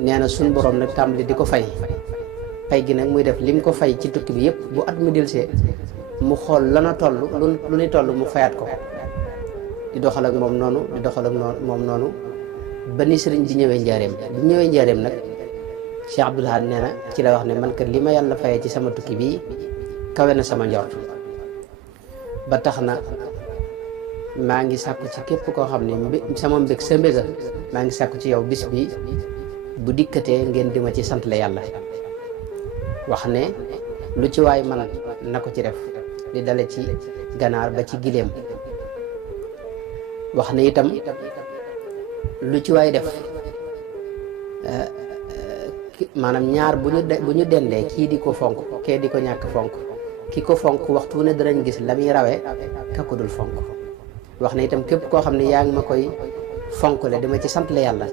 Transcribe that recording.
nee na suñ borom nag tàmbali di ko fay gi nag muy def lim ko fay ci tukki bi yëpp bu at mu delsee mu xool lana toll lu ni toll mu fayaat ko di doxal ak moom noonu di doxal ak moom noonu ba ni sëriñ bi ñëwee njaareem bi ñëwee njaareem nag Cheikh Abdoul Ahad nee na ci la wax ne man kat li ma yàlla fayee ci sama tukki bii kawe na sama njort ba tax na maa ngi sàkku ci képp koo xam ne sama mbég sa mbéga maa ngi sàkku ci yow bis bi bu dikkatee ngeen di ma ci sant la yàlla wax ne lu ci waay man na ko ci def di dale ci ganaar ba ci gileem wax ne itam lu ci waay def maanaam ñaar bu ñu dendee kii di ko fonk kee di ko ñàkk fonk ki ko fonk waxtu ne danañ gis la muy rawee ka ko dul fonk wax ne itam képp koo xam ne yaa ngi ma koy fonkle dama ci sant la yàlla